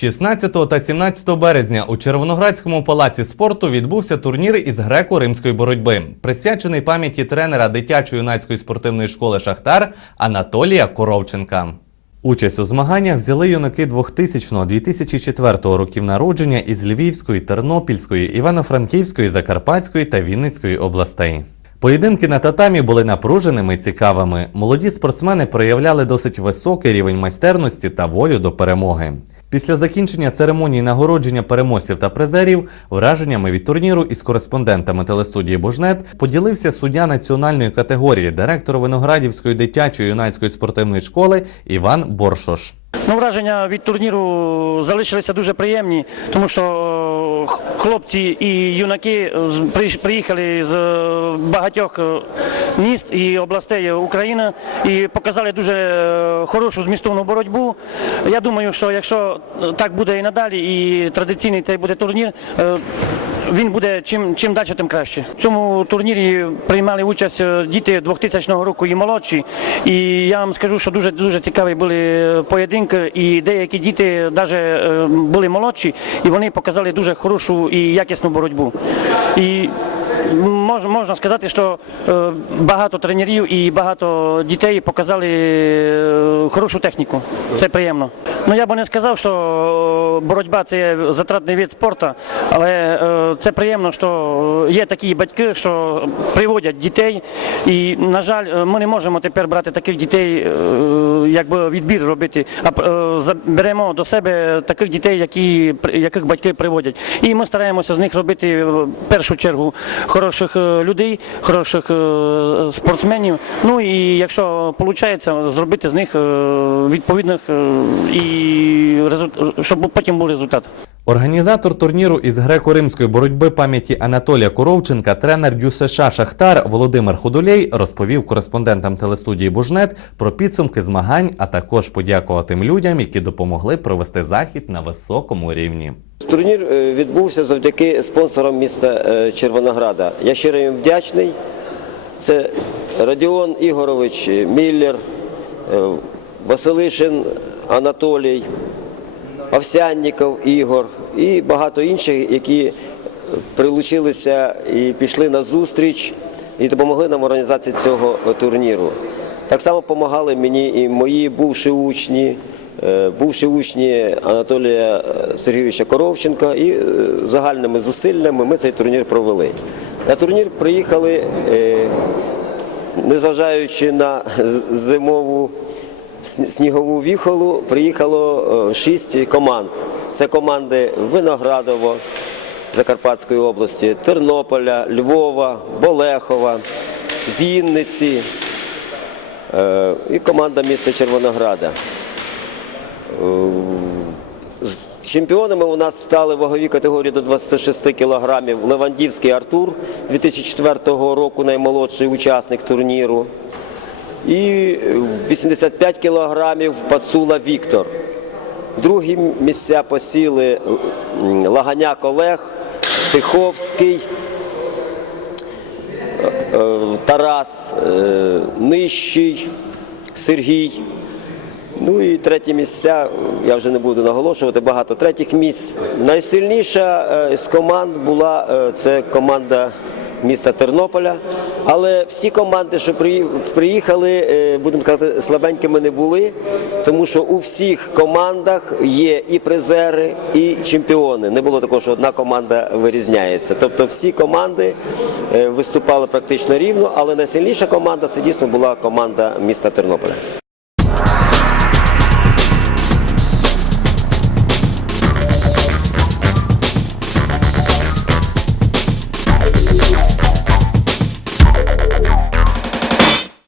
16 та 17 березня у Червоноградському палаці спорту відбувся турнір із греко-римської боротьби, присвячений пам'яті тренера дитячо-юнацької спортивної школи Шахтар Анатолія Коровченка. Участь у змаганнях взяли юнаки 2000-2004 років народження із Львівської, Тернопільської, Івано-Франківської, Закарпатської та Вінницької областей. Поєдинки на татамі були напруженими і цікавими. Молоді спортсмени проявляли досить високий рівень майстерності та волю до перемоги. Після закінчення церемонії нагородження переможців та призерів враженнями від турніру із кореспондентами телестудії Божнет поділився суддя національної категорії, директор Виноградівської дитячої юнацької спортивної школи Іван Боршош. Ну, враження від турніру залишилися дуже приємні, тому що хлопці і юнаки приїхали з е, багатьох е, міст і областей України і показали дуже е, хорошу змістовну боротьбу. Я думаю, що якщо е, так буде і надалі, і традиційний цей буде турнір. Е, він буде чим, чим далі, тим краще. В цьому турнірі приймали участь е, діти 2000 року і молодші. І я вам скажу, що дуже дуже цікаві були поєдинки, і деякі діти навіть були молодші, і вони показали дуже хорошу і якісну боротьбу. І мож, можна сказати, що е, багато тренерів і багато дітей показали е, хорошу техніку. Це приємно. Ну я би не сказав, що боротьба це затратний вид спорту, але е, це приємно, що є такі батьки, що приводять дітей. І, на жаль, е, ми не можемо тепер брати таких дітей, е, якби відбір робити, а е, заберемо до себе таких дітей, які, яких батьки приводять. І ми стараємося з них робити е, в першу чергу хороших е, людей, хороших е, спортсменів. Ну і якщо виходить, зробити з них е, відповідних і щоб потім був результат. Організатор турніру із греко-римської боротьби пам'яті Анатолія Коровченка, тренер ДЮСШ Шахтар Володимир Худолєй розповів кореспондентам телестудії Бужнет про підсумки змагань, а також подякував тим людям, які допомогли провести захід на високому рівні. Турнір е, відбувся завдяки спонсорам міста е, Червонограда. Я щиро їм вдячний. Це Радіон Ігорович Міллер, е, Василишин Анатолій, Овсянніков Ігор і багато інших, які прилучилися і пішли на зустріч і допомогли нам в організації цього турніру. Так само допомагали мені і мої бувші учні, бувші учні Анатолія е, Сергійовича Коровченка, і е, загальними зусиллями ми цей турнір провели. На турнір приїхали, е, незважаючи на зимову снігову віхолу, приїхало е, шість команд. Це команди Виноградово Закарпатської області, Тернополя, Львова, Болехова, Вінниці е, і команда міста Червонограда. Чемпіонами у нас стали вагові категорії до 26 кілограмів Левандівський Артур 2004 року наймолодший учасник турніру. І 85 кілограмів Пацула Віктор. Другі місця посіли Лаганяк Олег, Тиховський, е, е, Тарас е, Нищий, Сергій. Ну і треті місця, я вже не буду наголошувати, багато третіх місць. Найсильніша е, з команд була е, це команда міста Тернополя. Але всі команди, що приїхали, е, будемо казати, слабенькими не були, тому що у всіх командах є і призери, і чемпіони. Не було такого, що одна команда вирізняється. Тобто всі команди виступали практично рівно, але найсильніша команда це дійсно була команда міста Тернополя.